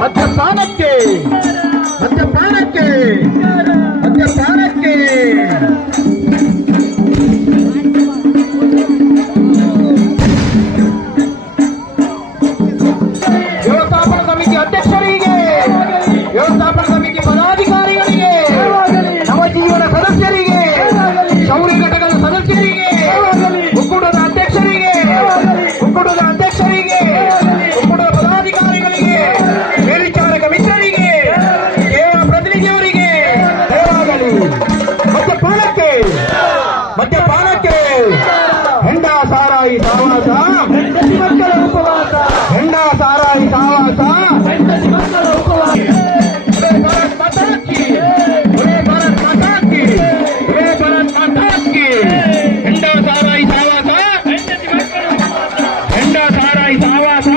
ಮದ್ಯಪಾನಕ್ಕೆ ಮದ್ಯಪಾನಕ್ಕೆ ಮದ್ಯಪಾನಕ್ಕೆ ವ್ಯವಸ್ಥಾಪನಾ ಸಮಿತಿ ಅಧ್ಯಕ್ಷರಿಗೆ, ವ್ಯವಸ್ಥಾಪನಾ ಸಮಿತಿ ಪದಾಧಿಕಾರಿಗಳಿಗೆ, ನವಜೀವನ ಸದಸ್ಯರಿಗೆ, ಶೌರ್ಯ ಘಟಕದ ಸದಸ್ಯರಿಗೆ, ಒಕ್ಕೂಟದ ಅಧ್ಯಕ್ಷರಿಗೆ, ಒಕ್ಕೂಟದ ಪದಾಧಿಕಾರಿಗಳಿಗೆ, ಮೇಲ್ವಿಚಾರಕ ಮಿತ್ರ ಮದ್ಯಪಾನಕ್ಕೆ ಹೆಂಡ ಸಾರಾಯಿ ಸಹವಾಸ ಹೆಂಡತಿ ಮಕ್ಕಳ ಉಪವಾಸ ಹೆಂಡ ಸಾರಾಯಿ ಸಹವಾಸ ಹೆಂಡತಿ ಮಕ್ಕಳ ಉಪವಾಸ ಭಾರತ್ ಮಾತಾ ಕಿ ಭಾರತ್ ಮಾತಾ ಕಿ ಭಾರತ್ ಮಾತಾ ಕಿ ಹೆಂಡ ಸಾರಾಯಿ ಸಹವಾಸ ಹೆಂಡತಿ ಮಕ್ಕಳ ಉಪವಾಸ ಹೆಂಡ ಸಾರಾಯಿ ಸಹವಾಸ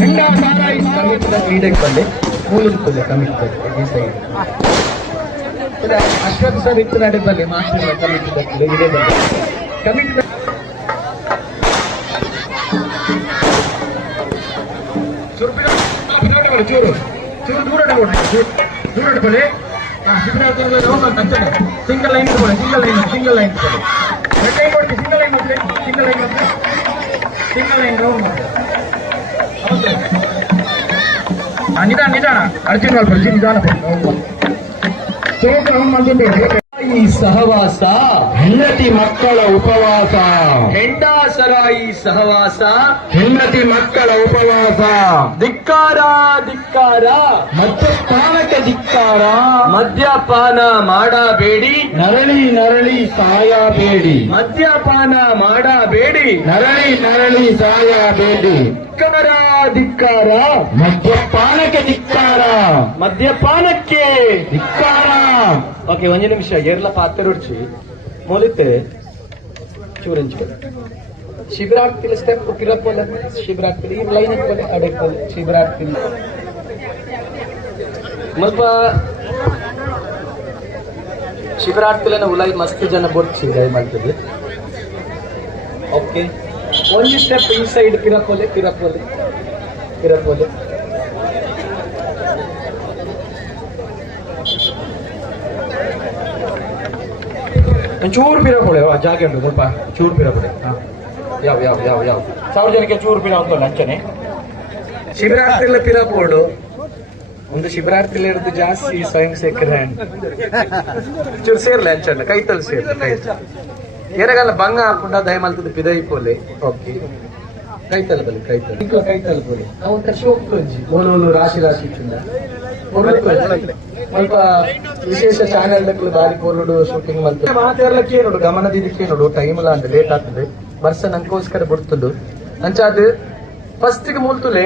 ಹೆಂಡ ಸಾರಾಯಿ ಸಹವಾಸ ಕ್ರೀಡೆಗೆ ಬಂದೆ ಮೂಲದಲ್ಲಿ ಕಮಿಟಿ ಈ ಸೈಡ್ ಅಶ್ವಥ್ ಸರ್ ಇತ್ತು ನಡೆದಲ್ಲಿ ಮಾಸ್ಟರ್ ಕಮಿಟಿ ಇದೇ ಬಂದ ಕಮಿಟಿ ಚೂರು ಚೂರು ದೂರ ದೂರ ಇಟ್ಕೊಳ್ಳಿ ಸಿಂಗಲ್ ಲೈನ್ ಇಟ್ಕೊಳ್ಳಿ ಸಿಂಗಲ್ ಲೈನ್ ರೆಡ್ ಲೈನ್ ಕೊಡ್ತೀವಿ ಸಿಂಗಲ್ ಲೈನ್ ಮಾಡಿ ಸಿಂಗಲ್ ಲೈನ್ ರೌಂಡ್ ಮಾಡಿ ನಿಧಾನ ಅರ್ಜುನ್ ಬರ್ಜಿ ನಿಧಾನ ಈ ಸಹವಾಸ ಹೆಂಡತಿ ಮಕ್ಕಳ ಉಪವಾಸ ಹೆಂಡ ಸರಾಯಿ ಸಹವಾಸ ಹೆಂಡತಿ ಮಕ್ಕಳ ಉಪವಾಸ ಧಿಕ್ಕಾರ ಧಿಕ್ಕಾರ ಮದ್ಯಪಾನಕ್ಕೆ ಧಿಕ್ಕಾರ ಮದ್ಯಪಾನ ಮಾಡಬೇಡಿ ನರಳಿ ಸಾಯಬೇಡಿ ಮದ್ಯಪಾನ ಮಾಡಬೇಡಿ ನರಳಿ ಸಾಯಬೇಡಿ ಧಿಕ್ಕಾರ ಮದ್ಯಪಾನಕ್ಕೆ ಧಿಕ್ಕಾರ ಮದ್ಯಪಾನಕ್ಕೆ ಧಿಕ್ಕಾರ ಓಕೆ ಒಂದು ನಿಮಿಷ ಏರ್ಲ ಪಾತ್ರ ರುಚಿ ಮೂಲಿತೆ ಚೂರಂಚು ಶಿಬಿರಾಗ್ತಿಲ್ಲ ಸ್ಟೆಪ್ ಕಿರಪ್ಪಲ್ಲ ಶಿಬಿರಾಗ್ತಿಲ್ಲ ಈ ಲೈನ್ ಇಟ್ಕೊಳ್ಳಿ ಅಡಕ್ಕಲ್ಲ ಶಿಬಿರಾಗ್ತಿಲ್ಲ ಸ್ವಲ್ಪ ಶಿಬಿರಾಗ್ತಿಲ್ಲ ಉಲಾಯಿ ಮಸ್ತ್ ಜನ ಬೊಡ್ಸಿ ದಯ ಮಾಡ್ತದೆ ಓಕೆ ಒಂದು ಸ್ಟೆಪ್ ಈ ಸೈಡ್ ಕಿರಪ್ಪಲೆ ಚೂರು ಪಿರಪೊಳೆ ಜಾಗ ಉಂಟು ಸ್ವಲ್ಪ ಚೂರು ಪಿರಪೊಳೆ ಯಾವ ಸಾವಿರ ಜನಕ್ಕೆ ಚೂರು ಪಿರ ಉಂಟಲ್ಲ ಅಂಚನೆ ಶಿಬಿರಾರ್ಥಿಲ್ಲ ಪಿರಪೋಡು ಒಂದು ಶಿಬಿರಾರ್ಥಿಲ್ಲ ಇರೋದು ಜಾಸ್ತಿ ಸ್ವಯಂ ಸೇಕರ ಚೂರು ಸೇರ್ಲೆ ಅಂಚಲ್ಲ ಕೈತಲ್ ಸೇರ್ಲೆ ಏನಾಗಲ್ಲ ಭಂಗ ಹಾಕೊಂಡ ದಯಮಲ್ತದ ಪಿದೈಪೋಲೆ ಓಕೆ ಕೈತಲ್ ಬೋಲೆ ಅವನ್ ಕರ್ಷಿ ಹೋಗ್ತಂಜಿ ಓಲೋಲು ರಾಶಿ ಇಟ್ಟಿಂದ ಸ್ವಲ್ಪ ವಿಶೇಷ ಚಾನೆಲ್ ಬಾರಿ ಪೋರುಡು ಶೂಟಿಂಗ್ ಮಾಡ್ತಾರೆ ಮಾತಾಡ್ಲಕ್ಕೆ ನೋಡು ಗಮನದಿದ್ದಕ್ಕೆ ನೋಡು ಟೈಮ್ ಇಲ್ಲ ಅಂದ್ರೆ ಲೇಟ್ ಆಗ್ತದೆ ಬರ್ಸ ನಂಗೋಸ್ಕರ ಬಿಡ್ತದ್ದು ಅಂಚಾದ ಫಸ್ಟ್ ಗೆ ಮೂಲ್ತುಲೆ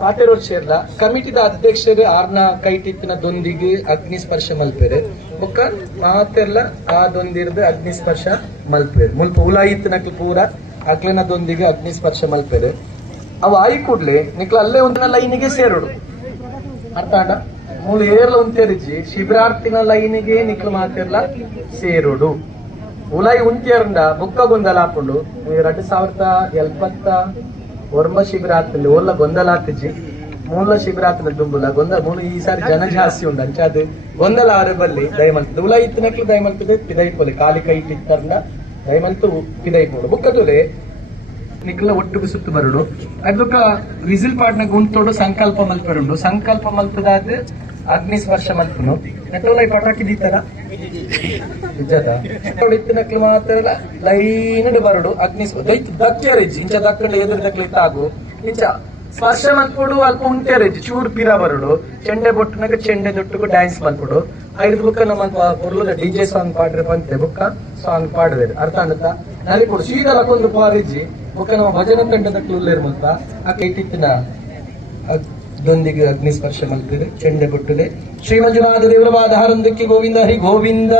ಪಾತೆರೋಡ್ ಸೇರ್ಲ ಕಮಿಟಿದ ಅಧ್ಯಕ್ಷರು ಆರ್ನ ಕೈಟಿತ್ತಿನ ದೊಂದಿಗೆ ಅಗ್ನಿಸ್ಪರ್ಶ ಮಲ್ಪೇರೆ ಬೊಕ್ಕ ಮಾತೆರ್ಲ ಆ ದೊಂದಿರ್ದು ಅಗ್ನಿಸ್ಪರ್ಶ ಮಲ್ಪೇರೆ ಮುಲ್ಪ ಉಲಾಯಿತ್ತಿನಕ್ಲು ಪೂರ ಅಕ್ಲಿನದೊಂದಿಗೆ ಅಗ್ನಿಸ್ಪರ್ಶ ಮಲ್ಪೇರೆ ಅವು ಆಯಿ ಕೂಡ್ಲೆ ನಿಕ್ಲ ಅಲ್ಲೇ ಒಂದಿನ ಲೈನಿಗೆ ಸೇರೋಡು ಅರ್ಥ ಆಡ ಮೂಲ ಏರ್ಲ ಉಂತೇರಿಜಿ ಶಿಬಿರಾರ್ಥಿನ ಲೈನಿಗೆ ನಿಕ್ಲು ಮಾತೆರ್ಲ ಸೇರೋಡು ಉಲಾಯಿ ಉಂತೇರಂಡ ಬುಕ್ಕ ಗೊಂದಲ ಹಾಕೊಂಡು 2070 ಶಿಬಿರಾರ್ಥಿ ಓಲ್ಲ ಗೊಂದಲ ಆಗ್ತಿಜಿ ಮೂಲ ಶಿಬಿರಾರ್ಥಿನ ದುಂಬುಲ ಗೊಂದಲ ಮೂಲ ಈ ಸಾರಿ ಜನ ಜಾಸ್ತಿ ಉಂಡು ಅಂಚಾದ ಗೊಂದಲ ಅವರ ಬಲ್ಲಿ ದಯಮಲ್ತದೆ ಉಲಾಯಿ ಇತ್ತಿನಕ್ಲು ದಯಮಲ್ತದೆ ಪಿದೈಪೋಲೆ ಕಾಲಿ ಕೈ ಇತ್ತರ್ನ ದಯಮಲ್ತು ಪಿದೈಪೋಡು ಬುಕ್ಕದುಲೆ ನಿಕ್ಲ ಒಟ್ಟಿಗೆ ಸುತ್ತು ಬರುಡು ಅದಕ್ಕ ವಿಸಿಲ್ ಪಾಡ್ನಾಗ ಉಂಟೋಡು ಸಂಕಲ್ಪ ಮಲ್ಪರುಂಡು ಸಂಕಲ್ಪ ಮಲ್ಪದಾದ ಅಗ್ನಿಸ್ಪರ್ಶ ಮಲ್ಪನು ನೆಟ್ಟೋಲೈ ಪಟಾಕಿ ದೀತರ ಇತ್ತಿನಕ್ಲು ಮಾತ್ರ ಲೈನ್ ಬರುಡು ಅಗ್ನಿಸ್ಪರ್ಶ ದಕ್ಕೇರಿಜಿ ಇಂಚ ದಕ್ಕಂಡು ಎದುರು ದಕ್ಲಿತ್ತ ಆಗು ಇಂಚ ಸ್ಪರ್ಶ ಮಲ್ಪುಡು ಅಲ್ಪ ಉಂಟೇರಿಜಿ ಚೂರು ಪಿರ ಬರುಡು ಚೆಂಡೆ ಬೊಟ್ಟನಾಗ ಚೆಂಡೆ ದೊಟ್ಟುಗು ಡ್ಯಾನ್ಸ್ ಮಲ್ಪುಡು ಐದು ಬುಕ್ಕ ನಮ್ಮ ಪೊರ್ಲುದ ಡಿಜೆ ಸಾಂಗ್ ಪಾಡ್ರೆ ಬಂತೆ ಬುಕ್ಕ ಸಾಂಗ್ ಪಾಡುವೇರು ಅರ್ಥ ಅನ್ನತ್ತ ನಲ್ಲಿ ಕೊಡು ಸೀದಾ ಲಕೊಂದು ಪಾರಿಜಿ ಬುಕ್ಕ ನಮ್ಮ ಭಜನ ತಂಡದ ಕ್ಲೂಲೇರ್ ಮಲ್ಪ ಆ ಕೈಟಿತ್ತಿನ ದೊಂದಿಗೆ ಅಗ್ನಿಸ್ಪರ್ಶ ಮಲ್ಪೇರು ಚೆಂಡೆ ಬೊಟ್ಟುಲೆ ಶ್ರೀ ಮಂಜುನಾಥ ದೇವರ ವಾದಹಾರೊಂದಕ್ಕೆ ಗೋವಿಂದ ಹರಿ ಗೋವಿಂದ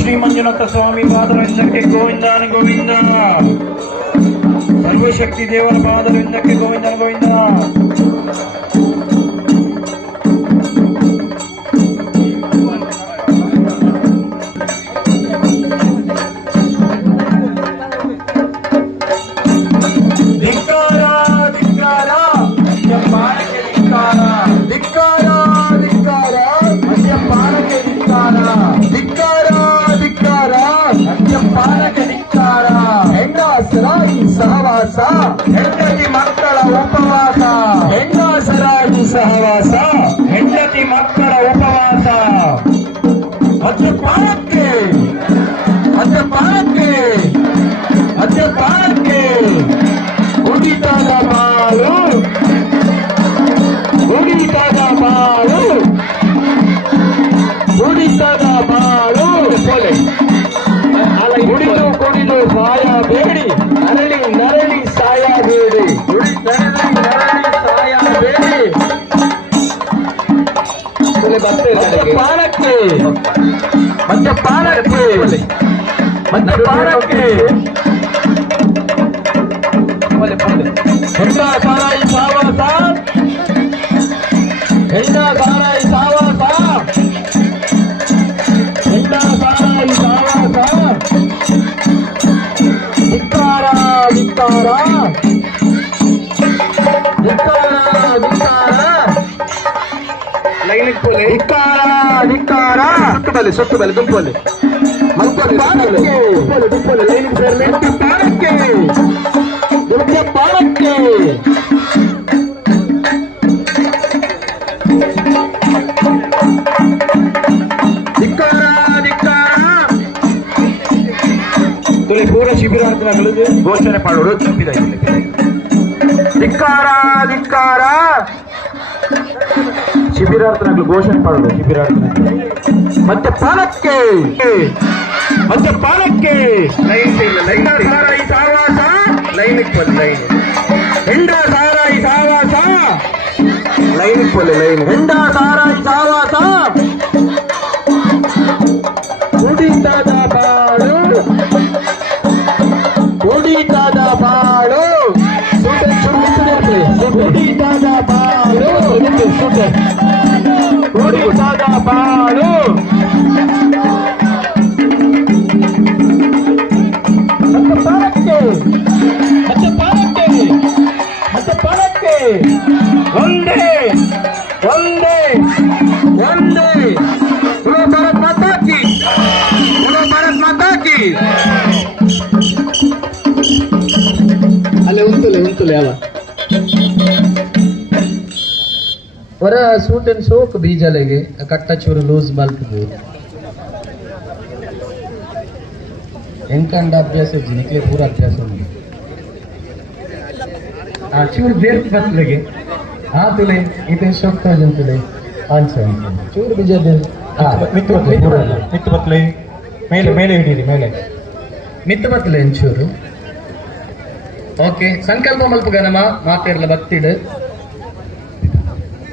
ಶ್ರೀ ಮಂಜುನಾಥ ಸ್ವಾಮಿ ಪಾದರವಿಂದಕ್ಕೆ ಗೋವಿಂದ ಗೋವಿಂದ ಸರ್ವಶಕ್ತಿ ದೇವರ ಪಾದರವಿಂದಕ್ಕೆ ಗೋವಿಂದ ಗೋವಿಂದ ಸಹವಾಸ ಹೆಂಡತಿ ಮಕ್ಕಳ ಉಪವಾಸ ಹೆಂಗಸರಾಗಿ ಸಹವಾಸ ಹೆಂಡತಿ ಮಕ್ಕಳ ಉಪವಾಸ ಮದ್ಯಪಾನಕ್ಕೆ ಕುಡಿತದ ಬಾಳು ಮದ್ಯಪಾನಕ್ಕೆ ಹೆಂಡ ಸಾರಾಯಿ ಸಾವಾಸ ಹೆಂಡ ಸಾರಾಯಿ ಸಾವಾಸ ಹೆಂಡ ಸಾರಾಯಿ ಸಾವಾಸ ಧಿಕ್ಕಾರ ಧಿಕ್ಕಾರ ಧಿಕ್ಕಾರ ಧಿಕ್ಕಾರ ಲೈನ್ ಇಟ್ಕೊಳ್ಳಿ. ಧಿಕ್ಕಾರ ಧಿಕ್ಕಾರ ಸುತ್ತು ಬಲೆ ದುಂಪಲ್ಲಿ ಮದ್ಯಪಾನಕ್ಕೆ ಲೈನ್ ಸೇರ್ಲಿ. ಮದ್ಯಪಾನಕ್ಕೆ ಮದ್ಯಪಾನಕ್ಕೆ ಧಿಕ್ಕಾರ ಧಿಕ್ಕಾರ ತುಳಿ ಪೂರ ಶಿಬಿರಾರ್ಥಿಗಳು ಘೋಷಣೆ ಮಾಡೋದು ತಪ್ಪಿದೆ. ಧಿಕ್ಕಾರ ಧಿಕ್ಕಾರ ಶಿಬಿರಾರ್ಥಿಗಳು ಘೋಷಣೆ ಮಾಡೋದು ಶಿಬಿರಾರ್ಥಿಗಳು ಮದ್ಯಪಾನಕ್ಕೆ ಮದ್ಯಪಾನಕ್ಕೆ ಲೈನ್ ಸೇರ್ಲಿ. ಲೈನ್ ಸಾರಾಯಿ ಸಾವಾಸ ಲೈನ್ ಇಟ್ಕೊಳ್ಳಿ. ಲೈನ್ ಹೆಂಡ ಸಾರಾಯಿ ಸಾವಾಸ ಲೈನ್ ಇಟ್ಕೊಳ್ಳಿ. ಲೈನ್ ಹೆಂಡ ಸಾರಾಯಿ ಸಾವಾಸ ಕುಡಿತದ ಬಾಳು ಕುಡಿತದ ಬಾಳು ಕುಡಿತದ ಬಾಳು ಕುಡಿತದ ಬಾಳು ಮದ್ಯಪಾನಕ್ಕೆ ಮದ್ಯಪಾನಕ್ಕೆ ಮದ್ಯಪಾನಕ್ಕೆ ಒಂದೇ ಒಂದೇ ಒಂದೇ बोलो भारत माता की बोलो भारत माता की ಅಲ್ಲೇ ಉಂತುಲೆ ಅವ ಹೊರ ಸೂಟ್ ಅಂಡ್ ಸೋಕ್ ಬೀಜಲೆಗೆ ಕಟ್ಟ ಚೂರು ಲೂಸ್ ಮಲ್ಪದು ಎಂಕಂಡ ಅಭ್ಯಾಸ ನಿಕ್ಲೆ ಪೂರ ಅಭ್ಯಾಸ ಉಂಟು. ಆ ಚೂರು ಬೇರ್ತ್ ಬತ್ಲೆಗೆ ಆ ತುಲೆ ಇದು ಸೊಕ್ಕ ಅಂತದೆ ಆನ್ಸರ್ ಚೂರು ಬೀಜದ ಮಿತ್ತು ಬತ್ಲೆ ಮೇಲೆ ಮೇಲೆ ಹಿಡೀರಿ ಮೇಲೆ ಮಿತ್ತು ಬತ್ಲೆ ಒಂಚೂರು. ಓಕೆ ಸಂಕಲ್ಪ ಮಲ್ಪಗನಮ ಮಾತಿರ್ಲ ಬತ್ತಿಡು.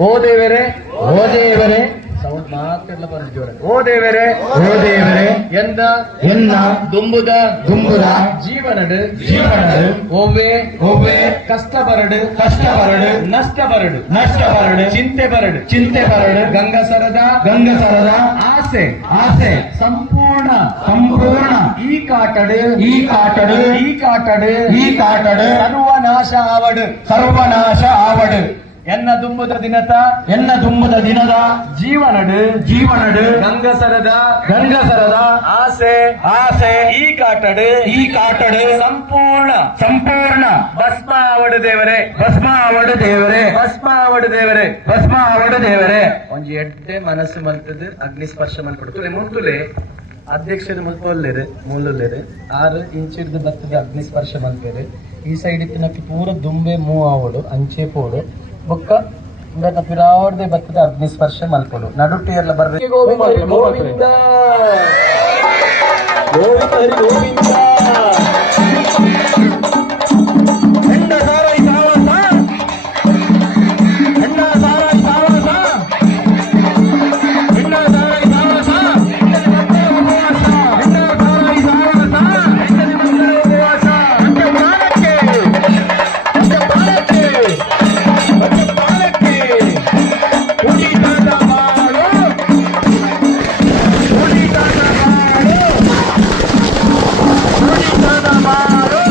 ಓ ದೇವರೇ ಓ ದೇವರೇ ಸೌಂಡ್ ಮಾತಿರ್ಲ ಬಂದು ಜೋರ. ಓ ದೇವರೇ ಓ ದೇವರೇ ಎಂದ ಎನ್ನ ದುಂಬುದ ದುಂಬುದ ಜೀವನಡು ಜೀವನಡು ಒವ್ವೆ ಒವ್ವೆ ಕಷ್ಟ ಬರಡು ಕಷ್ಟ ಬರಡು ನಷ್ಟ ಬರಡು ನಷ್ಟ ಬರಡು ಚಿಂತೆ ಬರಡು ಚಿಂತೆ ಬರಡು ಗಂಗಸರದ ಗಂಗಸರದ ಆಸೆ ಆಸೆ ಸಂಪೂರ್ಣ ಸಂಪೂರ್ಣ ಈ ಕಾಟಡು ಈ ಕಾಟಡು ಈ ಕಾಟಡು ಈ ಕಾಟಡು ಸರ್ವನಾಶ ಆವಡು ಸರ್ವನಾಶ ಆವಡು ಎನ್ನ ದುಂಬುದ ದಿನತ ಎನ್ನ ತುಂಬದ ದಿನದ ಜೀವನಡು ಜೀವನಡು ಗಂಗಸರದ ಗಂಗಸರದ ಆಸೆ ಆಸೆ ಈ ಕಾಟಡು ಈ ಕಾಟಡು ಸಂಪೂರ್ಣ ಸಂಪೂರ್ಣ ಭಸ್ಮ ಆವಡು ದೇವರೇ ಭಸ್ಮ ಅವಡು ದೇವರೇ ಭಸ್ಮ ಆವಡು ದೇವರೇ ಭಸ್ಮ ಅವಡು ದೇವರೇ ಒಂಜಿ ಎಡ್ಡೆ ಮನಸ್ಸು ಮಲ್ತದು ಅಗ್ನಿ ಸ್ಪರ್ಶ ಮಲ್ಪಡು ಮುಂತುಲೆ ಅಧ್ಯಕ್ಷರು ಮುಲ್ಪೊಲ್ಲೇರು ಮೂಲಲ್ಲೇರು 6 ಇಂಚಿಡ್ದು ಬತ್ತದ ಅಗ್ನಿ ಸ್ಪರ್ಶ ಮಲ್ಪೇರು. ಈ ಸೈಡ್ ಇತ್ತಿನಕ್ಕೆ ಪೂರ ದುಂಬೆ ಮೂವ್ ಆವಡು ಅಂಚೆ ಪೋಡು ಬೊಕ್ಕ ಇಂದ ಪಿರಾವಡ್ದೆ ಬತ್ತದ ಅಗ್ನಿ ಸ್ಪರ್ಶ ಮಲ್ಪಡು ನಡುಟಿಯರ್ಲ ಬರ್ರಿ. ಗೋವಿಂದ ಗೋವಿಂದ ಗೋವಿಂದ ಹೆಂಡ ಸಾರಾಯಿ ಸಾವಾಸ ಹೆಂಡ ಸಾರಾಯಿ ಸಾವಾಸ ಹೆಂಡ ಸಾರಾಯಿ ಸಾವಾಸ ಹೆಂಡ ಸಾರಾಯಿ ಸಾವಾಸ ಮದ್ಯಪಾನಕ್ಕೆ ಮದ್ಯಪಾನಕ್ಕೆ ಮದ್ಯಪಾನಕ್ಕೆ ಕುಡಿತದ ಬಾಳು ಕುಡಿತದ ಬಾಳು ಕುಡಿತದ ಬಾಳು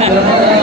ಧರ್ಮರಾಯ